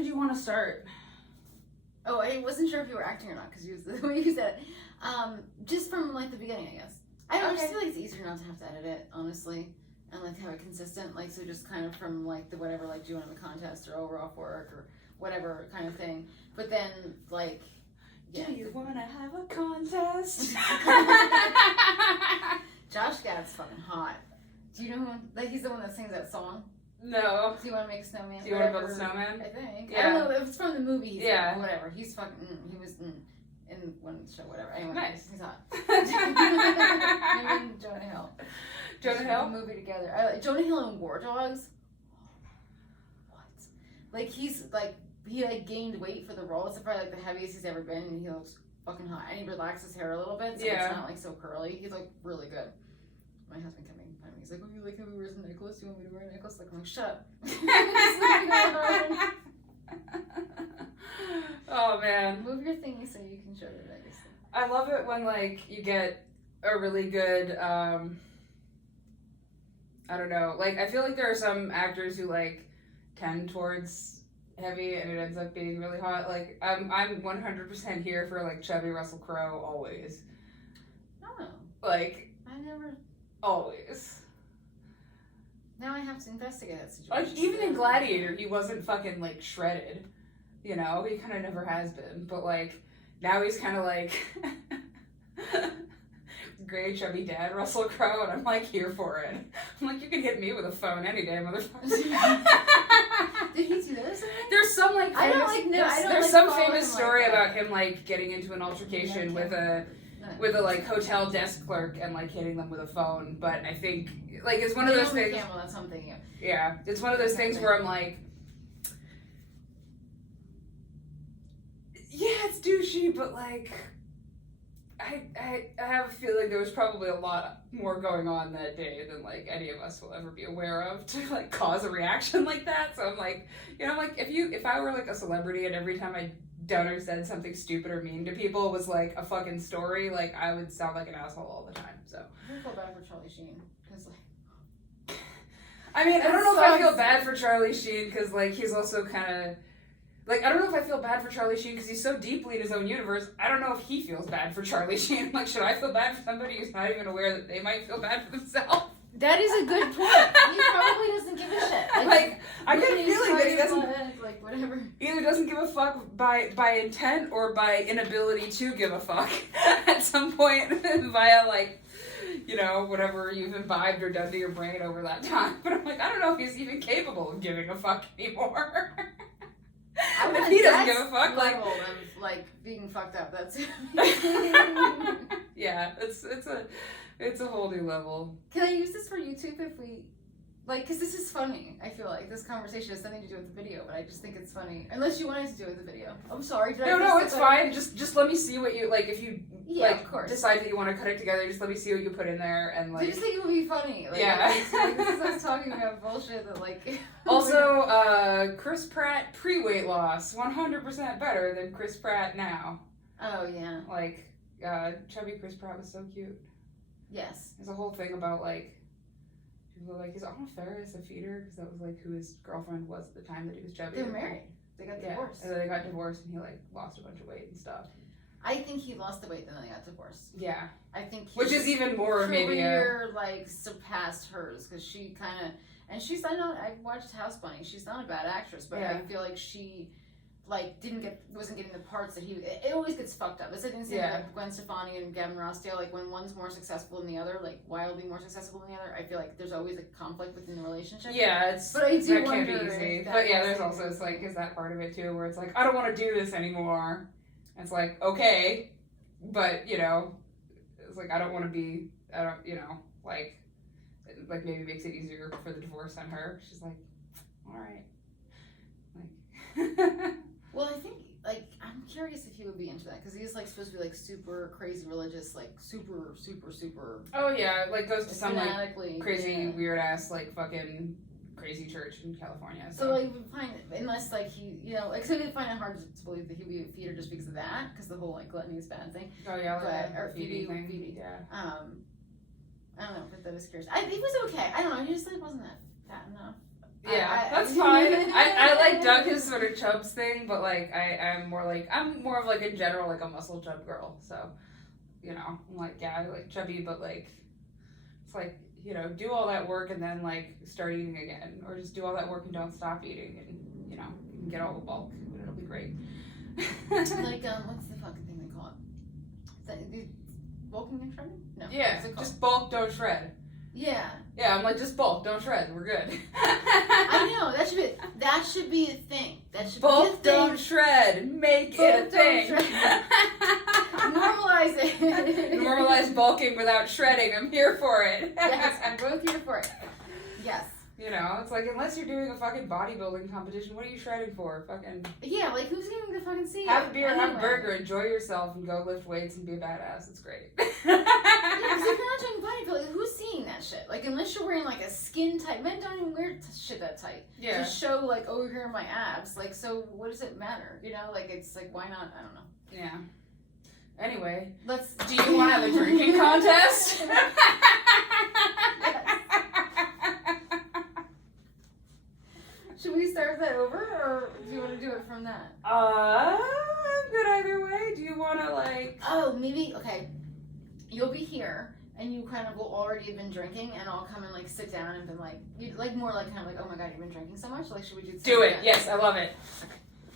did you want to start? Oh, I wasn't sure if you were acting or not because the way you said it. Just from like the beginning, I guess. I don't know, I just feel like it's easier not to have to edit it, honestly, and like have it consistent. Like, so just kind of from like the whatever, like do you want to have a contest or overall work or whatever kind of thing. But then like, yeah. Do you want to have a contest? Josh Gad's fucking hot. Do you know who? Like, he's the one that sings that song. No. Do you want to make a snowman? Do you want to build a snowman? I think. Yeah. I don't know if it's from the movie. He's yeah. Like, whatever. He's fucking. He was in one show. Whatever. Anyway, nice. He's hot. Him and Jonah Hill. Jonah Hill. A movie together. Jonah Hill and War Dogs. What? Like he's like he like gained weight for the role. It's probably like the heaviest he's ever been, and he looks fucking hot. And he relaxed his hair a little bit, so it's not like so curly. He's like really good. My husband kept making fun of me. He's like, "Oh, you like how he wears a necklace? Do you want me to wear a necklace?" Like, I'm like, "Shut up." Oh man. Move your thingy so you can show the necklace. I love it when like you get a really good I don't know, like I feel like there are some actors who like tend towards heavy and it ends up being really hot. Like I'm 100% here for like chubby Russell Crowe always. Oh. Like I never. Always. Now I have to investigate that situation. Like even in Gladiator, he wasn't fucking like shredded. You know, he kind of never has been. But like now he's kind of like gray chubby dad Russell Crowe, and I'm like here for it. I'm like, you can hit me with a phone any day, motherfucker. Did he do this? There's some like famous, there's some famous story like about him like getting into an altercation with a like hotel desk clerk and like hitting them with a phone. But I think like it's one of those things. Campbell, that's something. Yeah, it's one of those things where I'm like, yeah, it's douchey, but like I have a feeling there was probably a lot more going on that day than like any of us will ever be aware of to like cause a reaction like that. So I'm like, you know, like if I were like a celebrity and every time I done or said something stupid or mean to people was like a fucking story, like I would sound like an asshole all the time. So I feel bad for Charlie Sheen because like I mean, I don't know if I feel bad for Charlie Sheen because like he's also kind of like, I don't know if I feel bad for Charlie Sheen because he's so deeply in his own universe. I don't know if he feels bad for Charlie Sheen. Like, should I feel bad for somebody who's not even aware that they might feel bad for themselves? That is a good point. He probably doesn't give a shit. Like I get a feeling that he doesn't, like, whatever. Either doesn't give a fuck by intent or by inability to give a fuck at some point via, like, you know, whatever you've imbibed or done to your brain over that time. But I'm like, I don't know if he's even capable of giving a fuck anymore. If he doesn't give a fuck, like being fucked up, that's yeah, it's a whole new level. Can I use this for YouTube if we like, because this is funny. I feel like this conversation has nothing to do with the video, but I just think it's funny. Unless you wanted to do it with the video. I'm sorry. No, it's fine. Just let me see what you like. If you of course decide that you want to cut it together, just let me see what you put in there and like. I just think it would be funny. Like, yeah. Like, this is us talking about bullshit that like. Also, Chris Pratt pre-weight loss 100% better than Chris Pratt now. Oh yeah. Like, chubby Chris Pratt was so cute. Yes. There's a whole thing about like. People were like, is Anna Faris a feeder? Because that was like who his girlfriend was at the time that he was chubby. They were married. They got divorced. And then they got divorced and he like lost a bunch of weight and stuff. I think he lost the weight then they got divorced. Yeah. I think which is even more maybe like surpassed hers because she kind of and she's I watched House Bunny. She's not a bad actress, but I feel like she like wasn't getting the parts that he. It always gets fucked up. It's like insane like Gwen Stefani and Gavin Rossdale. Like when one's more successful than the other, like wildly more successful than the other. I feel like there's always a conflict within the relationship. Yeah, but I do that wonder can't be easy. if But yeah, there's also it's like is that part of it too, where it's like I don't want to do this anymore. And it's like okay, but you know, it's like I don't want to be. I don't you know like maybe makes it easier for the divorce on her. She's like, all right, like. Well, I think, like, I'm curious if he would be into that, because he's, like, supposed to be, like, super crazy religious, like, super... Oh, yeah, like, goes to some, like, crazy, yeah. weird-ass, like, fucking crazy church in California. So like, we find, unless, like, he, you know, like, so we find it hard to believe that he'd be a feeder just because of that, because the whole, like, gluttony is bad thing. Oh, yeah, or feeding thing. Yeah. I don't know, but that was curious. He was okay. I don't know, he just, like, wasn't that fat enough. Yeah, that's fine. I like dug his sort of chubs thing, but like I'm more of like in general like a muscle chub girl. So, you know, I'm like, yeah, I like chubby, but like it's like, you know, do all that work and then like start eating again, or just do all that work and don't stop eating, and you know, you can get all the bulk and it'll be great. Like what's the fucking thing they call it? Is that bulking and shredding? No. Yeah, just bulk, don't shred. Yeah. Yeah, I'm like, just bulk, don't shred. We're good. I know that should be a thing. That should bulk, be a thing. don't shred. Make bulk, it a thing. Normalize it. Normalize bulking without shredding. I'm here for it. Yes, I'm both here for it. Yes. You know, it's like, unless you're doing a fucking bodybuilding competition, what are you shredding for? Fucking. Yeah, like who's getting to fucking see have it? a beer, have a burger, enjoy yourself, and go lift weights and be a badass. It's great. Yeah, because if you're not doing bodybuilding, who's seeing that shit? Like, unless you're wearing like a skin tight, men don't even wear shit that tight. Yeah. To show like, oh, here are my abs. Like, so what does it matter? You know, like it's like, why not? I don't know. Yeah. Anyway, do you want to have a drinking contest? Should we start that over, or do you want to do it from that? I'm good either way. Do you want to like? Oh, maybe okay. You'll be here, and you kind of will already have been drinking, and I'll come and like sit down and been like, you like more like kind of like, oh my god, you've been drinking so much. Like, should we do? Do it. Again? Yes, I love it. Okay.